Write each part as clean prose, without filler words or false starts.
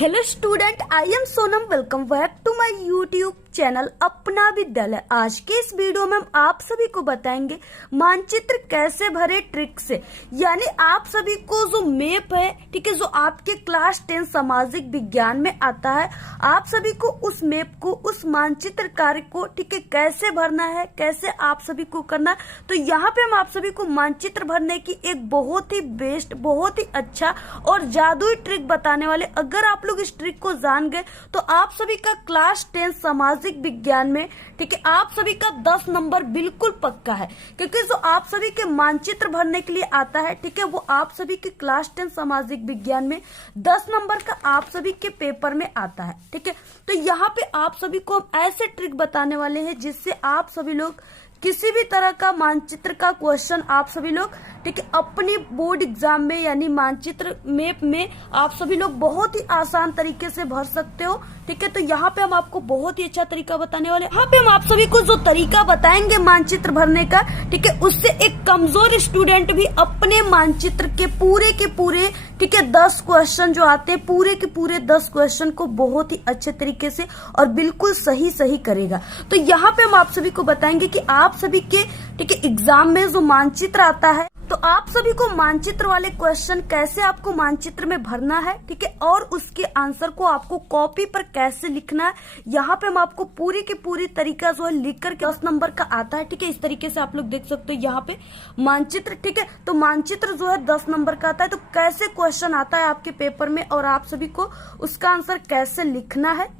Hello student, I am Sonam. Welcome back to my YouTube channel Apna Vidyalaya. आज के इस video में हम आप सभी को बताएंगे मानचित्र कैसे भरे ट्रिक से। यानी आप सभी को जो मैप है, ठीक है, जो आपके क्लास 10 सामाजिक विज्ञान में आता है, आप सभी को उस मैप को, उस मानचित्र कार्य को, ठीक है, कैसे भरना है, कैसे आप सभी को करना है। तो यहाँ पे हम आप सभी को मानचित्र भरने की एक बहुत ही बेस्ट, बहुत ही अच्छा और जादुई ट्रिक बताने वाले। अगर आप लोग इस ट्रिक को जान गए तो आप सभी का क्लास 10 सामाजिक विज्ञान में, ठीक है, आप सभी का 10 नंबर बिल्कुल पक्का है। क्योंकि जो आप सभी के मानचित्र भरने के लिए आता है, ठीक है, वो आप सभी के क्लास 10 सामाजिक विज्ञान में 10 नंबर का आप सभी के पेपर में आता है। ठीक है, तो यहाँ पे आप सभी को हम ऐसे ट्रिक बताने वाले हैं जिससे आप सभी लोग किसी भी तरह का मानचित्र का क्वेश्चन आप सभी लोग, ठीक है, अपने बोर्ड एग्जाम में यानी मानचित्र मैप में आप सभी लोग बहुत ही आसान तरीके से भर सकते हो। ठीक है, तो यहाँ पे हम आपको बहुत ही अच्छा तरीका बताने वाले हैं। यहाँ पे हम आप सभी को जो तरीका बताएंगे मानचित्र भरने का, ठीक है, उससे एक कमजोर स्टूडेंट भी अपने मानचित्र के पूरे, ठीक है, 10 क्वेश्चन जो आते हैं, पूरे 10 क्वेश्चन को बहुत ही अच्छे तरीके से और बिल्कुल सही करेगा। तो यहाँ पे हम आप सभी को बताएंगे कि आप सभी के, ठीक है, एग्जाम में जो मानचित्र आता है, तो आप सभी को मानचित्र वाले क्वेश्चन कैसे आपको मानचित्र में भरना है, ठीक है, और उसके आंसर को आपको कॉपी पर कैसे लिखना है, यहाँ पे हम आपको पूरी की पूरी तरीका जो है लिख करके 10 नंबर का आता है। ठीक है, इस तरीके से आप लोग देख सकते हो यहाँ पे मानचित्र। ठीक है, तो मानचित्र जो है 10 नंबर का आता है। तो कैसे क्वेश्चन आता है आपके पेपर में और आप सभी को उसका आंसर कैसे लिखना है।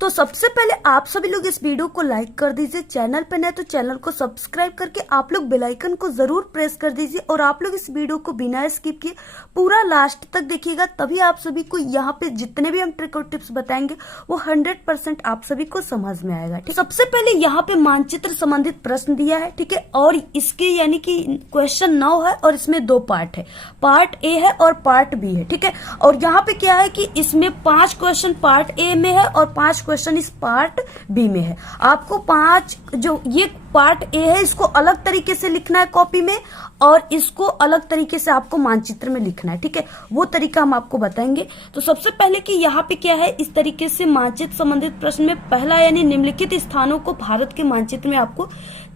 तो सबसे पहले आप सभी लोग इस वीडियो को लाइक कर दीजिए, चैनल पे नए तो चैनल को सब्सक्राइब करके आप लोग बेल आइकन को जरूर प्रेस कर दीजिए और आप लोग इस वीडियो को बिना स्किप किए पूरा लास्ट तक देखिएगा। तभी आप सभी को यहाँ पे जितने भी हम ट्रिक और टिप्स बताएंगे वो 100% आप सभी को समझ में आएगा। ठीक, सबसे पहले यहाँ पे मानचित्र संबंधित प्रश्न दिया है, ठीक है, और इसके यानी कि क्वेश्चन 9 है और इसमें 2 पार्ट है, पार्ट ए है और पार्ट बी है। ठीक है, और यहाँ पे क्या है कि इसमें 5 क्वेश्चन पार्ट ए में है और 5 क्वेश्चन इस पार्ट बी में है। आपको 5 जो ये पार्ट ए है इसको अलग तरीके से लिखना है कॉपी में और इसको अलग तरीके से आपको मानचित्र में लिखना है। ठीक है, वो तरीका हम आपको बताएंगे। तो सबसे पहले कि यहाँ पे क्या है, इस तरीके से मानचित्र संबंधित प्रश्न में पहला यानी निम्नलिखित स्थानों को भारत के मानचित्र में आपको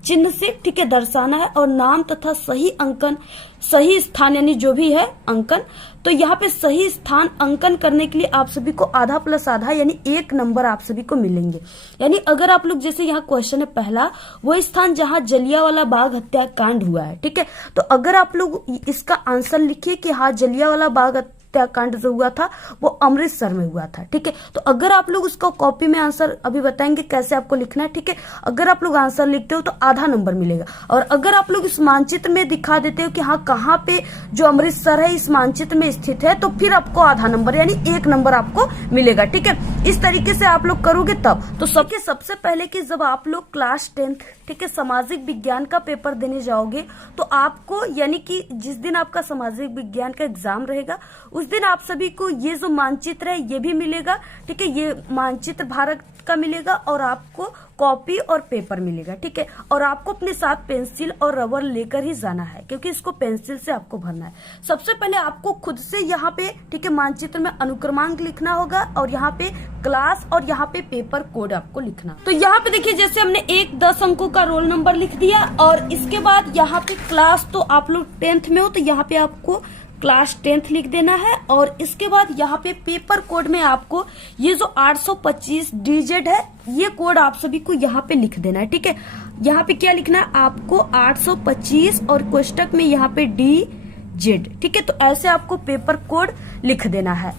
चिन्ह से, ठीक है, दर्शाना है और नाम तथा सही अंकन, सही स्थान यानी जो भी है अंकन। तो यहाँ पे सही स्थान अंकन करने के लिए आप सभी को आधा प्लस आधा यानी 1 नंबर आप सभी को मिलेंगे। यानी अगर आप लोग, जैसे यहाँ क्वेश्चन है पहला, वो स्थान जहाँ जलियांवाला बाग हत्याकांड हुआ है, ठीक है, तो अगर आप लोग इसका आंसर लिखिए कि हाँ जलियांवाला बाग हत्याकांड जो हुआ था वो अमृतसर में हुआ था। ठीक है, तो अगर आप लोग उसका कॉपी में आंसर अभी बताएंगे कैसे आपको लिखना है। ठीक है, अगर आप लोग आंसर लिखते हो तो आधा नंबर मिलेगा और अगर आप लोग इस मानचित्र में दिखा देते हो कि हाँ कहाँ पे जो अमृतसर है इस मानचित्र में स्थित है, तो फिर आपको आधा नंबर यानी 1 नंबर आपको मिलेगा। ठीक है, इस तरीके से आप लोग करोगे तब। तो सबसे पहले कि जब आप लोग क्लास 10, ठीक है, सामाजिक विज्ञान का पेपर देने जाओगे तो आपको यानी कि जिस दिन आपका सामाजिक विज्ञान का एग्जाम रहेगा उस दिन आप सभी को ये जो मानचित्र है ये भी मिलेगा। ठीक है, ये मानचित्र भारत का मिलेगा और आपको कॉपी और पेपर मिलेगा। ठीक है, और आपको अपने साथ पेंसिल और रबर लेकर ही जाना है क्योंकि इसको पेंसिल से आपको भरना है। सबसे पहले आपको खुद से यहाँ पे, ठीक है, मानचित्र में अनुक्रमांक लिखना होगा और यहाँ पे क्लास और यहाँ पे पेपर कोड आपको लिखना। तो यहाँ पे देखिए जैसे हमने 10 अंकों का रोल नंबर लिख दिया और इसके बाद यहाँ पे क्लास, तो आप लोग 10th में हो तो यहाँ पे आपको क्लास 10th लिख देना है और इसके बाद यहाँ पे पेपर कोड में आपको ये जो 825 डिजिट है ये कोड आप सभी को यहाँ पे लिख देना है। ठीक है, यहाँ पे क्या लिखना है आपको 825 और कोष्टक में यहाँ पे DZ। ठीक है, तो ऐसे आपको पेपर कोड लिख देना है।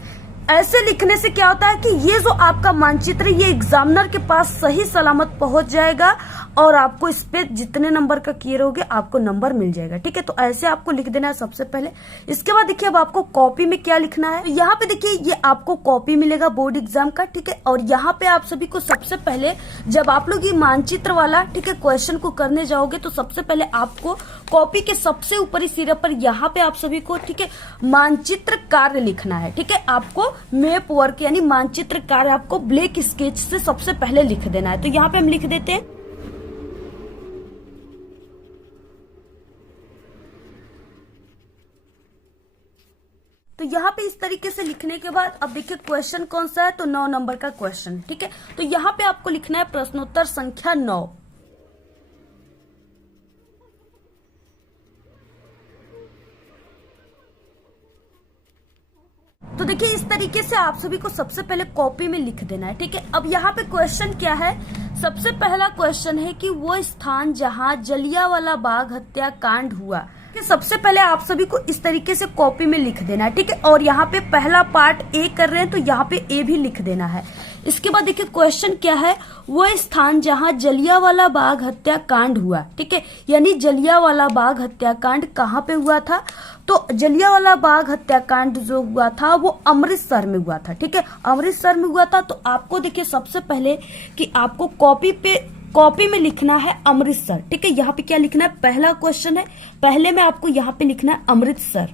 ऐसे लिखने से क्या होता है कि ये जो आपका मानचित्र ये एग्जामिनर के पास सही सलामत पहुंच जाएगा और आपको इस पे जितने नंबर का किए रहोगे आपको नंबर मिल जाएगा। ठीक है, तो ऐसे आपको लिख देना है सबसे पहले। इसके बाद देखिए अब आपको कॉपी में क्या लिखना है। तो यहाँ पे देखिए ये आपको कॉपी मिलेगा बोर्ड एग्जाम का। ठीक है, और यहाँ पे आप सभी को सबसे पहले जब आप लोग ये मानचित्र वाला, ठीक है, क्वेश्चन को करने जाओगे तो सबसे पहले आपको कॉपी के सबसे ऊपरी सिरे पर यहाँ पे आप सभी को, ठीक है, मानचित्र कार्य लिखना है। ठीक है, आपको मैप वर्क यानी मानचित्र कार्य आपको ब्लैक स्केच से सबसे पहले लिख देना है। तो यहाँ पे हम लिख देते हैं तो तो यहाँ पे इस तरीके से लिखने के बाद अब देखिए क्वेश्चन कौन सा है, तो 9 नंबर का क्वेश्चन, ठीक है। तो यहाँ पे आपको लिखना है प्रश्नोत्तर संख्या 9। तो देखिए इस तरीके से आप सभी को सबसे पहले कॉपी में लिख देना है, ठीक है। अब यहाँ पे क्वेश्चन क्या है, सबसे पहला क्वेश्चन है कि वो स्थान जहाँ जलियांवाला बाग हत्याकांड हुआ, कि सबसे पहले आप सभी को इस तरीके से कॉपी में लिख देना है, ठीक है। और यहाँ पे पहला पार्ट ए कर रहे हैं तो यहाँ पे ए भी लिख देना है। इसके बाद देखिए क्वेश्चन क्या है, वो स्थान जहाँ जलियांवाला बाग हत्याकांड हुआ, ठीक है, यानी जलियांवाला बाग हत्याकांड कहाँ पे हुआ था, तो जलियांवाला बाग हत्याकांड जो हुआ था वो अमृतसर में हुआ था, ठीक है, अमृतसर में हुआ था। तो आपको देखिए सबसे पहले कि आपको कॉपी में लिखना है अमृतसर, ठीक है। यहाँ पे क्या लिखना है, पहला क्वेश्चन है, पहले में आपको यहाँ पे लिखना है अमृतसर।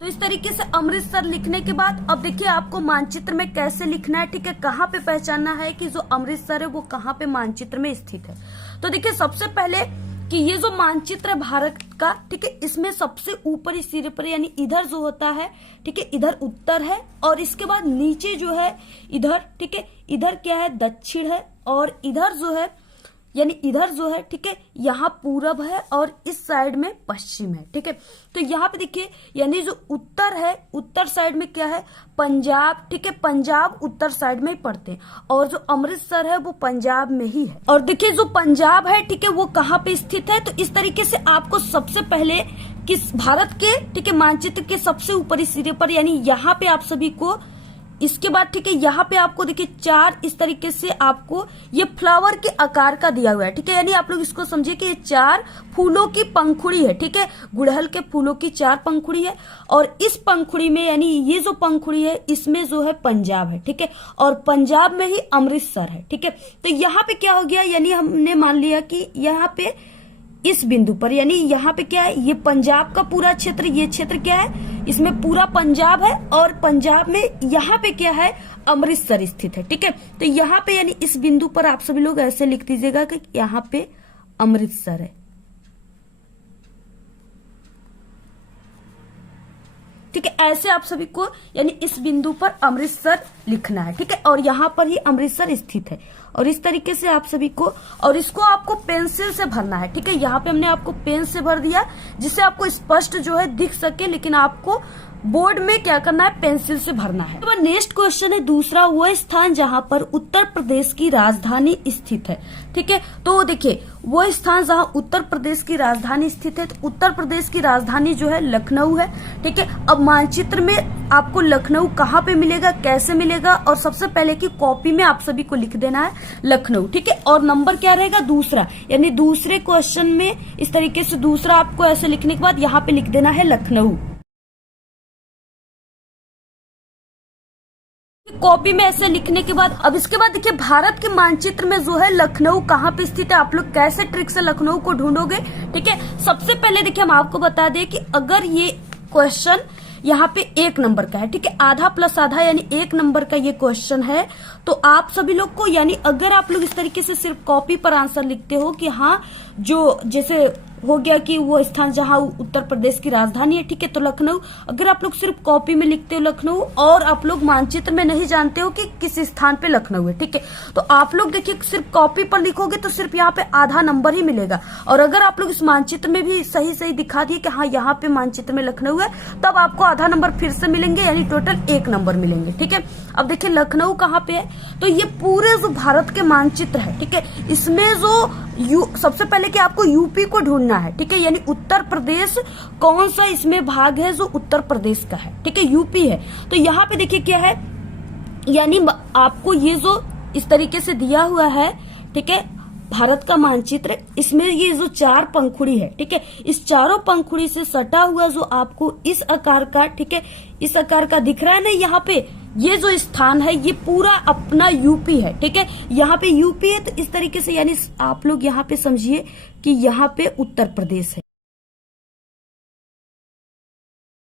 तो इस तरीके से अमृतसर लिखने के बाद अब देखिए आपको मानचित्र में कैसे लिखना है, ठीक है, कहाँ पे पहचानना है कि जो अमृतसर है वो कहाँ पे मानचित्र में स्थित है। तो देखिए सबसे पहले कि ये जो मानचित्र है भारत का, ठीक है, इसमें सबसे ऊपरी सिरे पर यानी इधर जो होता है, ठीक है, इधर उत्तर है, और इसके बाद नीचे जो है इधर, ठीक है, इधर क्या है, दक्षिण है, और इधर जो है यानी इधर जो है, ठीक है, यहाँ पूरब है, और इस साइड में पश्चिम है, ठीक है। तो यहाँ पे देखिए यानी जो उत्तर है, उत्तर साइड में क्या है, पंजाब, ठीक है, पंजाब उत्तर साइड में ही पड़ते हैं, और जो अमृतसर है वो पंजाब में ही है। और देखिए जो पंजाब है, ठीक है, वो कहाँ पे स्थित है, तो इस तरीके से आपको सबसे पहले किस भारत के, ठीक है, मानचित्र के सबसे ऊपरी सिरे पर यानी यहाँ पे आप सभी को, इसके बाद ठीक है यहाँ पे आपको देखिए 4 इस तरीके से आपको ये फ्लावर के आकार का दिया हुआ है, ठीक है, यानी आप लोग इसको समझिए कि ये 4 फूलों की पंखुड़ी है, ठीक है, गुड़हल के फूलों की 4 पंखुड़ी है, और इस पंखुड़ी में यानी ये जो पंखुड़ी है इसमें जो है पंजाब है, ठीक है, और पंजाब में ही अमृतसर है, ठीक है। तो यहाँ पे क्या हो गया, यानी हमने मान लिया कि यहाँ पे इस बिंदु पर यानी यहाँ पे क्या है, ये पंजाब का पूरा क्षेत्र, ये क्षेत्र क्या है, इसमें पूरा पंजाब है, और पंजाब में यहाँ पे क्या है, अमृतसर स्थित है, ठीक है। तो यहाँ पे यानी इस बिंदु पर आप सभी लोग ऐसे लिख दीजिएगा कि यहाँ पे अमृतसर है, ठीक है, ऐसे आप सभी को यानी इस बिंदु पर अमृतसर लिखना है, ठीक है, और यहाँ पर ही अमृतसर स्थित है, और इस तरीके से आप सभी को, और इसको आपको पेंसिल से भरना है, ठीक है, यहाँ पे हमने आपको पेन से भर दिया जिससे आपको स्पष्ट जो है दिख सके, लेकिन आपको बोर्ड में क्या करना है, पेंसिल से भरना है। तो नेक्स्ट क्वेश्चन है दूसरा, वो स्थान जहां पर उत्तर प्रदेश की राजधानी स्थित है, ठीक है। तो देखिए वो स्थान जहां उत्तर प्रदेश की राजधानी स्थित है, तो उत्तर प्रदेश की राजधानी जो है लखनऊ है, ठीक है। अब मानचित्र में आपको लखनऊ कहाँ पे मिलेगा, कैसे मिलेगा, और सबसे पहले की कॉपी में आप सभी को लिख देना है लखनऊ, ठीक है, और नंबर क्या रहेगा, दूसरा, यानी दूसरे क्वेश्चन में इस तरीके से दूसरा आपको ऐसे लिखने के बाद यहाँ पे लिख देना है लखनऊ। कॉपी में ऐसे लिखने के बाद अब इसके बाद देखिए भारत के मानचित्र में जो है लखनऊ कहाँ पे स्थित है, आप लोग कैसे ट्रिक से लखनऊ को ढूंढोगे, ठीक है। सबसे पहले देखिए हम आपको बता दें कि अगर ये क्वेश्चन यहाँ पे 1 नंबर का है, ठीक है, आधा प्लस आधा यानी 1 नंबर का ये क्वेश्चन है, तो आप सभी लोग को यानी अगर आप लोग इस तरीके से सिर्फ कॉपी पर आंसर लिखते हो कि हाँ जो जैसे हो गया कि वो स्थान जहां उत्तर प्रदेश की राजधानी है, ठीक है, तो लखनऊ, अगर आप लोग सिर्फ कॉपी में लिखते हो लखनऊ और आप लोग मानचित्र में नहीं जानते हो कि किस स्थान पे लखनऊ है, ठीक है, तो आप लोग देखिए सिर्फ कॉपी पर लिखोगे तो सिर्फ यहाँ पे आधा नंबर ही मिलेगा, और अगर आप लोग इस मानचित्र में भी सही सही दिखा दिए कि हाँ यहाँ पे मानचित्र में लखनऊ है, तब आपको आधा नंबर फिर से मिलेंगे, यानी टोटल 1 नंबर मिलेंगे, ठीक है। अब देखिए लखनऊ कहाँ पे है, तो ये पूरे जो भारत के मानचित्र है, ठीक है, इसमें जो सबसे पहले कि आपको यूपी को ढूंढना है, ठीक है, यानी उत्तर प्रदेश कौन सा इसमें भाग है जो उत्तर प्रदेश का है, ठीक है, यूपी है। तो यहाँ पे देखिए क्या है, यानी आपको ये जो इस तरीके से दिया हुआ है, ठीक है, भारत का मानचित्र, इसमें ये जो 4 पंखुड़ी है, ठीक है, इस चारों पंखुड़ी से सटा हुआ जो आपको इस आकार का, ठीक है, इस आकार का दिख रहा है ना, यहाँ पे ये जो स्थान है ये पूरा अपना यूपी है, ठीक है, यहाँ पे यूपी है, तो इस तरीके से यानी आप लोग यहाँ पे समझिए कि यहाँ पे उत्तर प्रदेश है,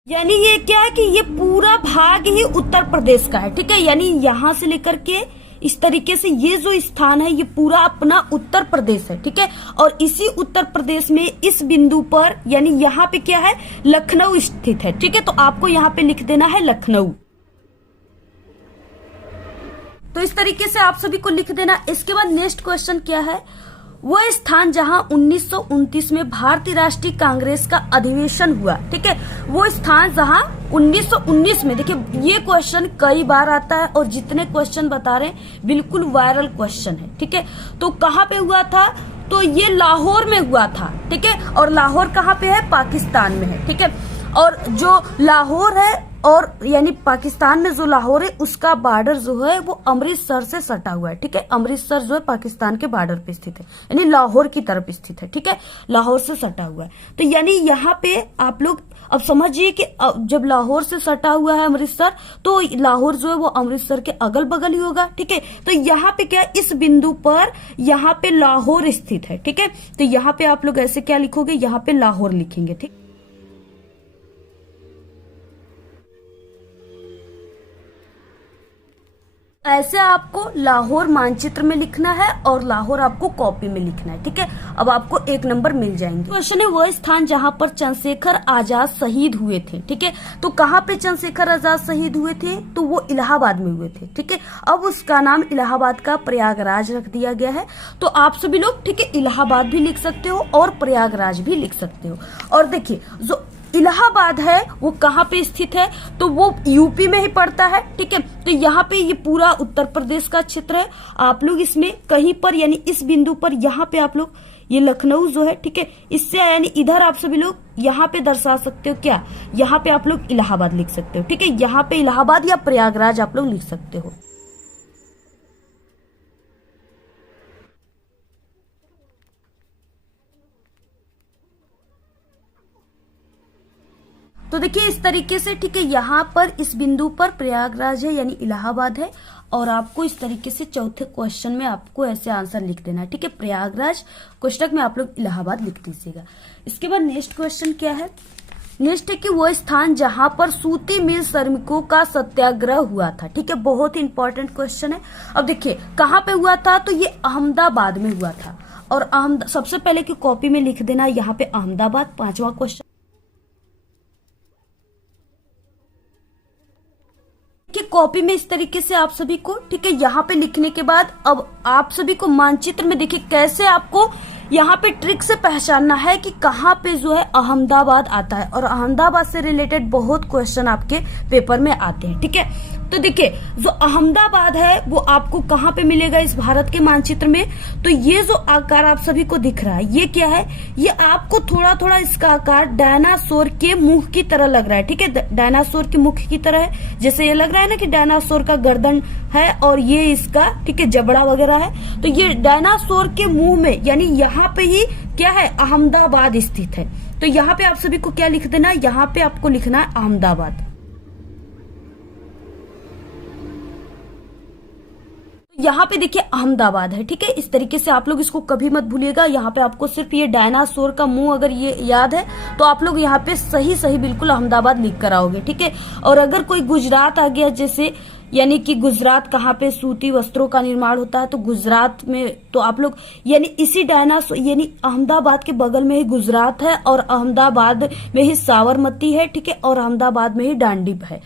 यानी ये क्या है कि ये पूरा भाग ही उत्तर प्रदेश का है, ठीक है, यानी यहाँ से लेकर के इस तरीके से ये जो स्थान है ये पूरा अपना उत्तर प्रदेश है, ठीक है। और इसी उत्तर प्रदेश में इस बिंदु पर यानी यहाँ पे क्या है, लखनऊ स्थित है, ठीक है। तो आपको यहाँ पे लिख देना है लखनऊ। तो इस तरीके से आप सभी को लिख देना। इसके बाद नेक्स्ट क्वेश्चन क्या है, वह स्थान जहां 1929 में भारतीय राष्ट्रीय कांग्रेस का अधिवेशन हुआ, ठीक है। वो स्थान जहां 1919 में, देखिए ये क्वेश्चन कई बार आता है और जितने क्वेश्चन बता रहे हैं बिल्कुल वायरल क्वेश्चन है, ठीक है। तो कहाँ पे हुआ था, तो ये लाहौर में हुआ था, ठीक है। और लाहौर कहाँ पे है, पाकिस्तान में है, ठीक है। और जो लाहौर है और यानी पाकिस्तान में जो लाहौर है उसका बॉर्डर जो है वो अमृतसर से सटा हुआ है, ठीक है। अमृतसर जो है पाकिस्तान के बॉर्डर पे स्थित है, यानी लाहौर की तरफ स्थित है, ठीक है। लाहौर से सटा हुआ है। तो यानी यहाँ पे आप लोग अब समझिए कि जब लाहौर से सटा हुआ है अमृतसर, तो लाहौर जो है वो अमृतसर के अगल बगल ही होगा, ठीक है। तो यहाँ पे क्या, इस बिंदु पर यहाँ पे लाहौर स्थित है, ठीक है। तो यहाँ पे आप लोग ऐसे क्या लिखोगे, यहाँ पे लाहौर लिखेंगे, ठीक। ऐसे आपको लाहौर मानचित्र में लिखना है और लाहौर आपको कॉपी में लिखना है, ठीक है। अब आपको 1 नंबर मिल जाएंगे। क्वेश्चन है, वह स्थान जहां पर चंद्रशेखर आजाद शहीद हुए थे, ठीक है। तो कहाँ पे चंद्रशेखर आजाद शहीद हुए थे, तो वो इलाहाबाद में हुए थे, ठीक है। अब उसका नाम इलाहाबाद का प्रयागराज रख दिया गया है। तो आप सभी लोग, ठीक है, इलाहाबाद भी लिख सकते हो और प्रयागराज भी लिख सकते हो। और देखिए जो इलाहाबाद है वो कहाँ पे स्थित है, तो वो यूपी में ही पड़ता है, ठीक है। तो यहाँ पे ये पूरा उत्तर प्रदेश का क्षेत्र है। आप लोग इसमें कहीं पर यानी इस बिंदु पर यहाँ पे आप लोग ये लखनऊ जो है, ठीक है, इससे यानी इधर आप सभी लोग यहाँ पे दर्शा सकते हो क्या, यहाँ पे आप लोग इलाहाबाद लिख सकते हो, ठीक है। यहाँ पे इलाहाबाद या प्रयागराज आप लोग लिख सकते हो। तो देखिए इस तरीके से, ठीक है, यहाँ पर इस बिंदु पर प्रयागराज है यानी इलाहाबाद है। और आपको इस तरीके से चौथे क्वेश्चन में आपको ऐसे आंसर लिख देना है, ठीक है। प्रयागराज कोष्टक में आप लोग इलाहाबाद लिख दीजिएगा। इसके बाद नेक्स्ट क्वेश्चन क्या है, नेक्स्ट है कि वो स्थान जहां पर सूती मिल श्रमिकों का सत्याग्रह हुआ था, ठीक है। बहुत ही इंपॉर्टेंट क्वेश्चन है। अब देखिए कहाँ पे हुआ था, तो ये अहमदाबाद में हुआ था। और सबसे पहले की कॉपी में लिख देना यहाँ पे अहमदाबाद, 5वां क्वेश्चन। कि कॉपी में इस तरीके से आप सभी को, ठीक है, यहाँ पे लिखने के बाद अब आप सभी को मानचित्र में देखिए कैसे आपको यहाँ पे ट्रिक से पहचानना है कि कहाँ पे जो है अहमदाबाद आता है। और अहमदाबाद से रिलेटेड बहुत क्वेश्चन आपके पेपर में आते हैं, ठीक है। तो देखिए जो अहमदाबाद है वो आपको कहाँ पे मिलेगा इस भारत के मानचित्र में, तो ये जो आकार आप सभी को दिख रहा है ये क्या है, ये आपको थोड़ा थोड़ा इसका आकार डायनासोर के मुख की तरह लग रहा है, ठीक है। डायनासोर के मुख की तरह है, जैसे ये लग रहा है ना कि डायनासोर का गर्दन है और ये इसका, ठीक है, जबड़ा वगैरह है। तो ये डायनासोर के मुंह में यानी यहाँ पे ही क्या है, अहमदाबाद स्थित है। तो यहाँ पे आप सभी को क्या लिख देना, यहाँ पे आपको लिखना है अहमदाबाद। यहाँ पे देखिए अहमदाबाद है, ठीक है। इस तरीके से आप लोग इसको कभी मत भूलिएगा। यहाँ पे आपको सिर्फ ये डायनासोर का मुंह अगर ये याद है तो आप लोग यहाँ पे सही सही बिल्कुल अहमदाबाद लिख कर आओगे, ठीक है। और अगर कोई गुजरात आ गया, जैसे यानी कि गुजरात कहाँ पे सूती वस्त्रों का निर्माण होता है, तो गुजरात में तो आप लोग यानी इसी डायनासोर यानी अहमदाबाद के बगल में ही गुजरात है और अहमदाबाद में ही साबरमती है, ठीक है। और अहमदाबाद में ही डांडी है,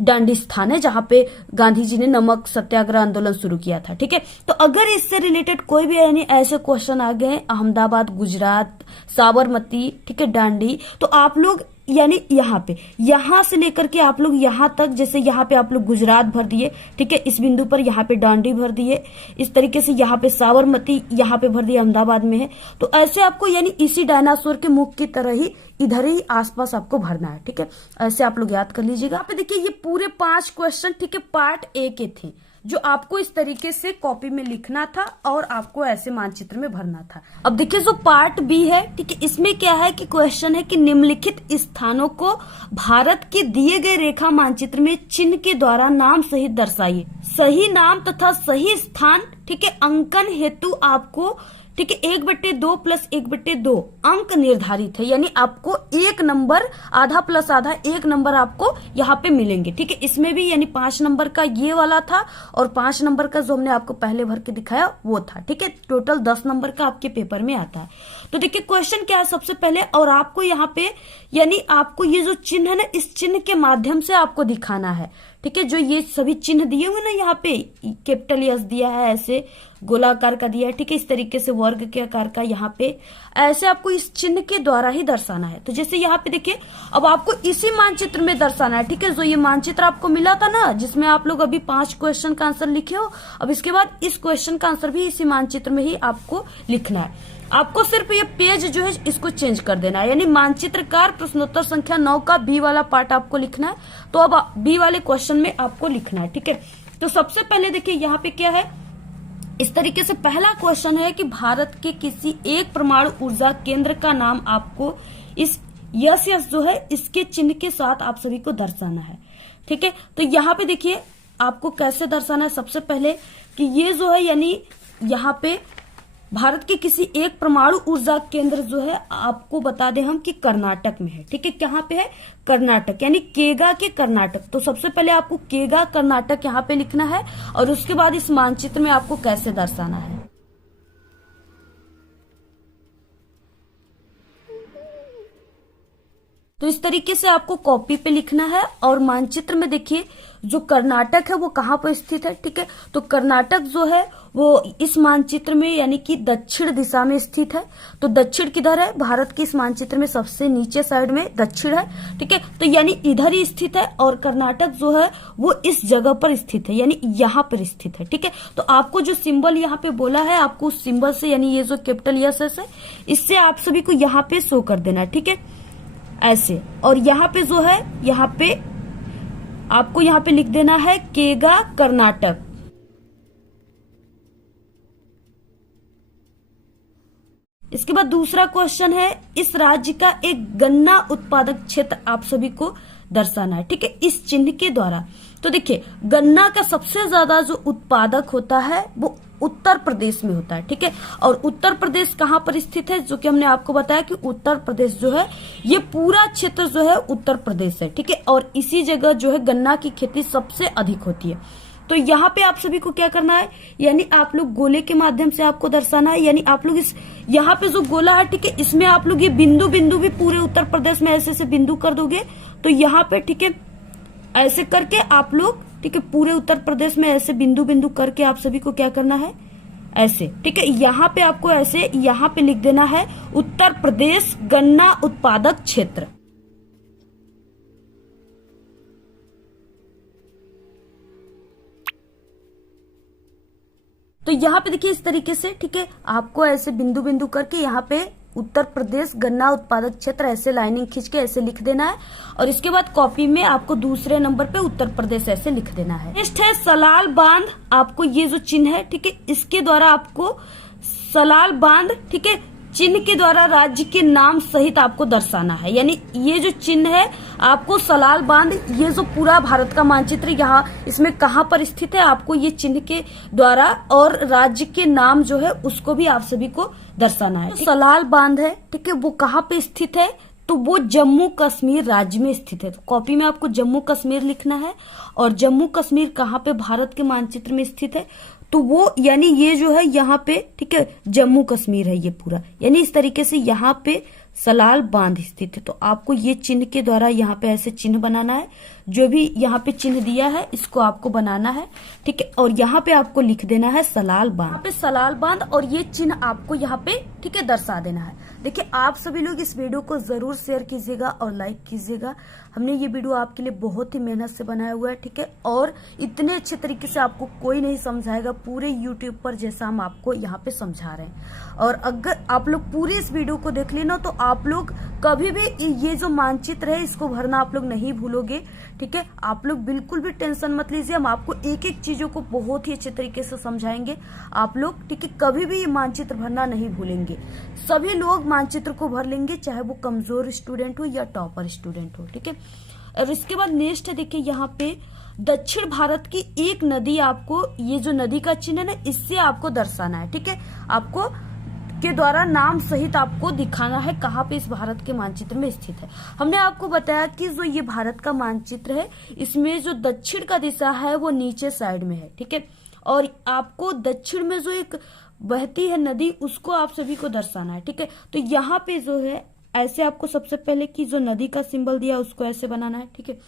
डांडी स्थान है जहां पे गांधी जी ने नमक सत्याग्रह आंदोलन शुरू किया था, ठीक है। तो अगर इससे रिलेटेड कोई भी यानी ऐसे क्वेश्चन आ गए, अहमदाबाद, गुजरात, साबरमती, ठीक है, डांडी, तो आप लोग यानी यहाँ से लेकर के आप लोग यहाँ तक, जैसे यहाँ पे आप लोग गुजरात भर दिए, ठीक है, इस बिंदु पर यहाँ पे डांडी भर दिए, इस तरीके से यहाँ पे साबरमती यहाँ पे भर दिया, अहमदाबाद में है। तो ऐसे आपको यानी इसी डायनासोर के मुख की तरह ही इधर ही आसपास आपको भरना है, ठीक है। ऐसे आप लोग याद कर लीजिएगा। यहाँ पे देखिए ये पूरे 5 क्वेश्चन, ठीक है, पार्ट ए के थे जो आपको इस तरीके से कॉपी में लिखना था और आपको ऐसे मानचित्र में भरना था। अब देखिए जो पार्ट बी है, ठीक है, इसमें क्या है कि क्वेश्चन है कि निम्नलिखित स्थानों को भारत के दिए गए रेखा मानचित्र में चिन्ह के द्वारा नाम सहित दर्शाइए। सही नाम तथा सही स्थान, ठीक है, अंकन हेतु आपको ठीक है, 1/2 प्लस 1/2 अंक निर्धारित है, यानी आपको 1 नंबर, आधा प्लस आधा 1 नंबर आपको यहाँ पे मिलेंगे। ठीक है, इसमें भी यानी 5 नंबर का ये वाला था और 5 नंबर का जो हमने आपको पहले भर के दिखाया वो था। ठीक है, टोटल 10 नंबर का आपके पेपर में आता है। तो देखिए क्वेश्चन क्या है सबसे पहले, और आपको यहाँ पे यानी आपको ये जो चिन्ह है ना, इस चिन्ह के माध्यम से आपको दिखाना है। ठीक है, जो ये सभी चिन्ह दिए हुए ना, यहाँ पे कैपिटल एस दिया है, ऐसे गोलाकार का दिया है। ठीक है, इस तरीके से वर्ग के आकार का यहाँ पे ऐसे आपको इस चिन्ह के द्वारा ही दर्शाना है। तो जैसे यहाँ पे देखिए, अब आपको इसी मानचित्र में दर्शाना है। ठीक है, जो ये मानचित्र आपको मिला था ना, जिसमें आप लोग अभी 5 क्वेश्चन का आंसर लिखे हो, अब इसके बाद इस क्वेश्चन का आंसर भी इसी मानचित्र में ही आपको लिखना है। आपको सिर्फ ये पेज जो है इसको चेंज कर देना है, यानी मानचित्रकार प्रश्नोत्तर संख्या 9 का बी वाला पार्ट आपको लिखना है। तो अब बी वाले क्वेश्चन में आपको लिखना है। ठीक है, तो सबसे पहले देखिए यहाँ पे क्या है, इस तरीके से पहला क्वेश्चन है कि भारत के किसी एक परमाणु ऊर्जा केंद्र का नाम आपको इस यस जो है इसके चिन्ह के साथ आप सभी को दर्शाना है। ठीक है, तो यहाँ पे देखिए आपको कैसे दर्शाना है। सबसे पहले कि ये जो है यानी यहाँ पे भारत के किसी एक परमाणु ऊर्जा केंद्र जो है आपको बता दें हम कि कर्नाटक में है। ठीक है, कहाँ पे है, कर्नाटक, यानी केगा के कर्नाटक। तो सबसे पहले आपको केगा कर्नाटक यहाँ पे लिखना है और उसके बाद इस मानचित्र में आपको कैसे दर्शाना है। तो इस तरीके से आपको कॉपी पे लिखना है और मानचित्र में देखिए जो कर्नाटक है वो कहाँ पर स्थित है। ठीक है, तो कर्नाटक जो है वो इस मानचित्र में यानी कि दक्षिण दिशा में स्थित है। तो दक्षिण किधर है, भारत के इस मानचित्र में सबसे नीचे साइड में दक्षिण है। ठीक है, तो यानी इधर ही स्थित है और कर्नाटक जो है वो इस जगह पर स्थित है, यानी यहाँ पर स्थित है। ठीक है, तो आपको जो सिंबल यहाँ पे बोला है, आपको उस सिंबल से यानी ये जो कैपिटल यस है इससे आप सभी को यहाँ पे शो कर देना है। ठीक है, ऐसे, और यहाँ पे जो है यहाँ पे आपको यहाँ पे लिख देना है केगा कर्नाटक। इसके बाद दूसरा क्वेश्चन है, इस राज्य का एक गन्ना उत्पादक क्षेत्र आप सभी को दर्शाना है। ठीक है, इस चिन्ह के द्वारा। तो देखिए गन्ना का सबसे ज्यादा जो उत्पादक होता है वो उत्तर प्रदेश में होता है। ठीक है, और उत्तर प्रदेश कहाँ पर स्थित है, जो कि हमने आपको बताया कि उत्तर प्रदेश जो है ये पूरा क्षेत्र जो है उत्तर प्रदेश है। ठीक है, और इसी जगह जो है गन्ना की खेती सबसे अधिक होती है। तो यहाँ पे आप सभी को क्या करना है, यानी आप लोग गोले के माध्यम से आपको दर्शाना है, यानी आप लोग इस यहाँ पे जो गोला है, ठीक है, इसमें आप लोग ये बिंदु बिंदु भी पूरे उत्तर प्रदेश में ऐसे ऐसे बिंदु कर दोगे। तो यहाँ पे ठीक है ऐसे करके आप लोग, ठीक है, पूरे उत्तर प्रदेश में ऐसे बिंदु बिंदु करके आप सभी को क्या करना है, ऐसे। ठीक है, यहाँ पे आपको ऐसे यहाँ पे लिख देना है उत्तर प्रदेश गन्ना उत्पादक क्षेत्र। तो यहाँ पे देखिए इस तरीके से, ठीक है, आपको ऐसे बिंदु बिंदु करके यहाँ पे उत्तर प्रदेश गन्ना उत्पादक क्षेत्र ऐसे लाइनिंग खींच के ऐसे लिख देना है और इसके बाद कॉपी में आपको दूसरे नंबर पे उत्तर प्रदेश ऐसे लिख देना है। नेक्स्ट है सलाल बांध, आपको ये जो चिन्ह है, ठीक है, इसके द्वारा आपको सलाल बांध, ठीक है, चिन्ह के द्वारा राज्य के नाम सहित आपको दर्शाना है। यानी ये जो चिन्ह है आपको सलाल बांध, ये जो पूरा भारत का मानचित्र यहाँ इसमें कहाँ पर स्थित है, आपको ये चिन्ह के द्वारा और राज्य के नाम जो है उसको भी आप सभी को दर्शाना है। तो सलाल बांध है, ठीक है, वो कहाँ पे स्थित है, तो वो जम्मू कश्मीर राज्य में स्थित है। तो कॉपी में आपको जम्मू कश्मीर लिखना है और जम्मू कश्मीर कहाँ पे भारत के मानचित्र में स्थित है, तो वो यानी ये जो है यहाँ पे, ठीक है, जम्मू कश्मीर है ये पूरा, यानी इस तरीके से यहाँ पे सलाल बांध स्थित है। तो आपको ये चिन्ह के द्वारा यहाँ पे ऐसे चिन्ह बनाना है, जो भी यहाँ पे चिन्ह दिया है इसको आपको बनाना है। ठीक है, और यहाँ पे आपको लिख देना है सलाल बांध, यहाँ पे सलाल बांध, और ये चिन्ह आपको यहाँ पे, ठीक है, दर्शा देना है। देखिए आप सभी लोग इस वीडियो को जरूर शेयर कीजिएगा और लाइक कीजिएगा। हमने ये वीडियो आपके लिए बहुत ही मेहनत से बनाया हुआ है। ठीक है, और इतने अच्छे तरीके से आपको कोई नहीं समझाएगा पूरे यूट्यूब पर जैसा हम आपको यहाँ पे समझा रहे हैं। और अगर आप लोग पूरी इस वीडियो को देख लेना तो आप लोग कभी भी ये जो मानचित्र है इसको भरना आप लोग नहीं भूलोगे। ठीक है, आप लोग बिल्कुल भी टेंशन मत लीजिए, हम आपको एक एक चीजों को बहुत ही अच्छे तरीके से समझाएंगे। आप लोग, ठीक है, कभी भी ये मानचित्र भरना नहीं भूलेंगे। सभी लोग मानचित्र को भर लेंगे, चाहे वो कमजोर स्टूडेंट हो या टॉपर स्टूडेंट हो। ठीक है, और इसके बाद नेक्स्ट है, देखिए यहाँ पे दक्षिण भारत की एक नदी, आपको ये जो नदी का चिन्ह है ना इससे आपको दर्शाना है। ठीक है, आपको के द्वारा नाम सहित आपको दिखाना है कहाँ पे इस भारत के मानचित्र में स्थित है। हमने आपको बताया कि जो ये भारत का मानचित्र है इसमें जो दक्षिण का दिशा है वो नीचे साइड में है, ठीक है। और आपको दक्षिण में जो एक बहती है नदी उसको आप सभी को दर्शाना है, ठीक है। तो यहाँ पे जो है ऐसे आपको सबसे पहले की जो नदी का सिंबल दिया उसको ऐसे बनाना है, ठीक है।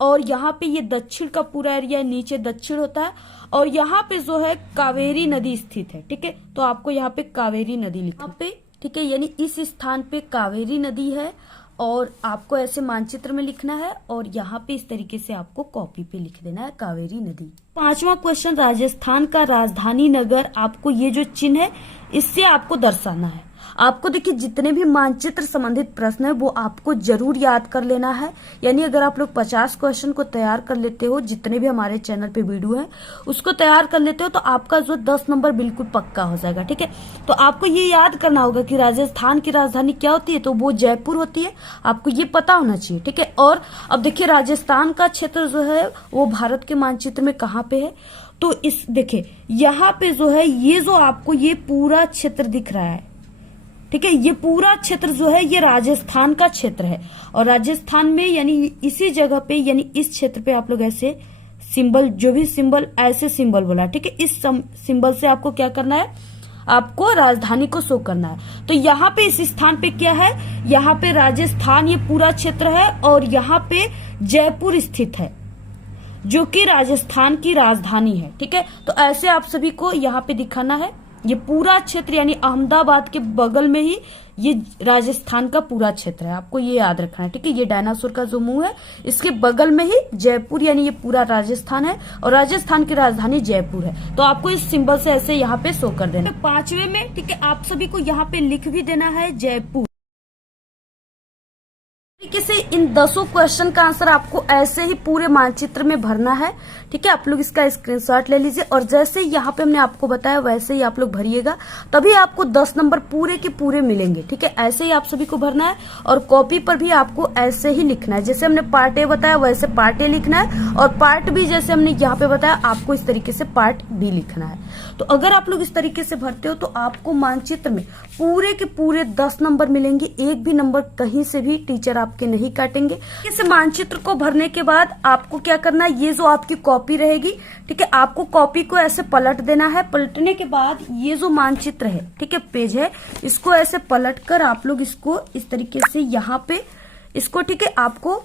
और यहाँ पे ये दक्षिण का पूरा एरिया नीचे दक्षिण होता है और यहाँ पे जो है कावेरी नदी स्थित है, ठीक है। तो आपको यहाँ पे कावेरी नदी लिखना पे, ठीक है, यानी इस स्थान पे कावेरी नदी है और आपको ऐसे मानचित्र में लिखना है और यहाँ पे इस तरीके से आपको कॉपी पे लिख देना है कावेरी नदी। 5वां क्वेश्चन, राजस्थान का राजधानी नगर, आपको ये जो चिन्ह है इससे आपको दर्शाना है। आपको देखिए जितने भी मानचित्र संबंधित प्रश्न है वो आपको जरूर याद कर लेना है। यानी अगर आप लोग 50 क्वेश्चन को तैयार कर लेते हो, जितने भी हमारे चैनल पे वीडियो है उसको तैयार कर लेते हो तो आपका जो 10 नंबर बिल्कुल पक्का हो जाएगा, ठीक है। तो आपको ये याद करना होगा कि राजस्थान की राजधानी क्या होती है, तो वो जयपुर होती है, आपको ये पता होना चाहिए, ठीक है। और अब देखिए राजस्थान का क्षेत्र जो है वो भारत के मानचित्र में कहाँ पे है, तो इस देखिए यहाँ पे जो है ये जो आपको ये पूरा क्षेत्र दिख रहा है, ठीक है, ये पूरा क्षेत्र जो है ये राजस्थान का क्षेत्र है। और राजस्थान में यानी इसी जगह पे यानी इस क्षेत्र पे आप लोग ऐसे सिंबल, जो भी सिंबल ऐसे सिंबल बोला, ठीक है, इस सिंबल से आपको क्या करना है, आपको राजधानी को शो करना है। तो यहाँ पे इस स्थान पे क्या है, यहाँ पे राजस्थान ये पूरा क्षेत्र है और यहाँ पे जयपुर स्थित है जो कि राजस्थान की राजधानी है, ठीक है। तो ऐसे आप सभी को यहाँ पे दिखाना है। ये पूरा क्षेत्र यानी अहमदाबाद के बगल में ही ये राजस्थान का पूरा क्षेत्र है, आपको ये याद रखना है, ठीक है। ये डायनासोर का जो मुंह है इसके बगल में ही जयपुर यानी ये पूरा राजस्थान है और राजस्थान की राजधानी जयपुर है। तो आपको इस सिंबल से ऐसे यहाँ पे शो कर देना। 5वें में, ठीक है, आप सभी को यहाँ पे लिख भी देना है जयपुर। तरीके से इन 10 क्वेश्चन का आंसर आपको ऐसे ही पूरे मानचित्र में भरना है, ठीक है। आप लोग इसका स्क्रीनशॉट ले लीजिए और जैसे यहाँ पे हमने आपको बताया वैसे ही आप लोग भरिएगा, तभी आपको 10 नंबर पूरे के पूरे मिलेंगे, ठीक है। ऐसे ही आप सभी को भरना है और कॉपी पर भी आपको ऐसे ही लिखना है, जैसे हमने पार्ट ए बताया वैसे पार्ट ए लिखना है और पार्ट बी जैसे हमने यहाँ पे बताया आपको इस तरीके से पार्ट बी लिखना है। तो अगर आप लोग इस तरीके से भरते हो तो आपको मानचित्र में पूरे के पूरे 10 नंबर मिलेंगे, एक भी नंबर कहीं से भी टीचर आपके नहीं काटेंगे। इस मानचित्र को भरने के बाद आपको क्या करना है, ये जो आपकी कॉपी रहेगी, ठीक है, आपको कॉपी को ऐसे पलट देना है। पलटने के बाद ये जो मानचित्र है, ठीक है, पेज है, इसको ऐसे पलट कर आप लोग इसको इस तरीके से यहाँ पे इसको, ठीक है, आपको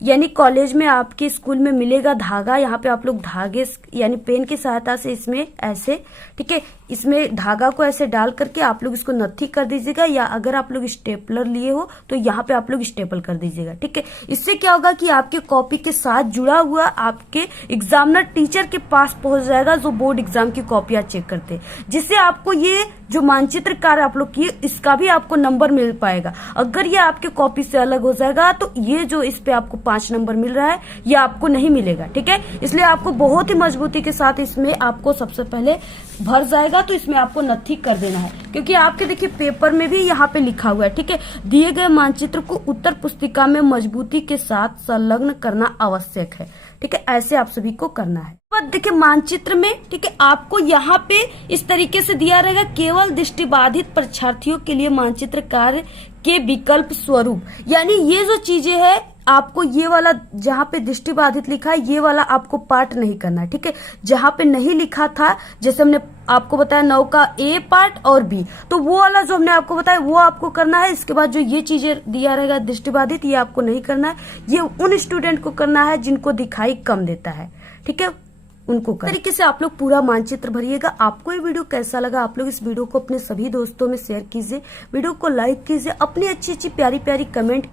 यानी कॉलेज में आपके स्कूल में मिलेगा धागा, यहाँ पे आप लोग धागे यानी पेन की सहायता से इसमें ऐसे, ठीक है, इसमें धागा को ऐसे डाल करके आप लोग इसको नत्थी कर दीजिएगा, या अगर आप लोग स्टेपलर लिए हो तो यहाँ पे आप लोग स्टेपल कर दीजिएगा, ठीक है। इससे क्या होगा कि आपके कॉपी के साथ जुड़ा हुआ आपके एग्जामिनर टीचर के पास पहुंच जाएगा जो बोर्ड एग्जाम की कॉपियां चेक करते हैं, जिससे आपको ये जो मानचित्र कार्य आप लोग किए इसका भी आपको नंबर मिल पाएगा। अगर ये आपके कॉपी से अलग हो जाएगा तो ये जो इस पे आपको 5 नंबर मिल रहा है ये आपको नहीं मिलेगा, ठीक है। इसलिए आपको बहुत ही मजबूती के साथ इसमें आपको सबसे पहले भर जाएगा तो इसमें आपको नत्थी कर देना है, क्योंकि आपके देखिए पेपर में भी यहाँ पे लिखा हुआ है, ठीक है, दिए गए मानचित्र को उत्तर पुस्तिका में मजबूती के साथ संलग्न करना आवश्यक है, ठीक है। ऐसे आप सभी को करना है। देखिए मानचित्र में, ठीक है, आपको यहाँ पे इस तरीके से दिया रहेगा, केवल दृष्टिबाधित परीक्षार्थियों के लिए मानचित्र कार्य के विकल्प स्वरूप, यानी ये जो चीजें है आपको ये वाला जहाँ पे दृष्टिबाधित लिखा है ये वाला आपको पार्ट नहीं करना है, ठीक है। जहाँ पे नहीं लिखा था, जैसे हमने आपको बताया 9 का ए पार्ट और बी, तो वो वाला जो हमने आपको बताया वो आपको करना है। इसके बाद जो ये चीजें दिया रहेगा दृष्टिबाधित, ये आपको नहीं करना है, ये उन स्टूडेंट को करना है जिनको दिखाई कम देता है, ठीक है, उनको कर तरीके से आप लोग पूरा मानचित्र भरिएगा। आपको ये वीडियो कैसा लगा, आप लोग इस वीडियो को अपने सभी दोस्तों में शेयर कीजिए, वीडियो को लाइक कीजिए, अपनी अच्छी अच्छी प्यारी प्यारी कमेंट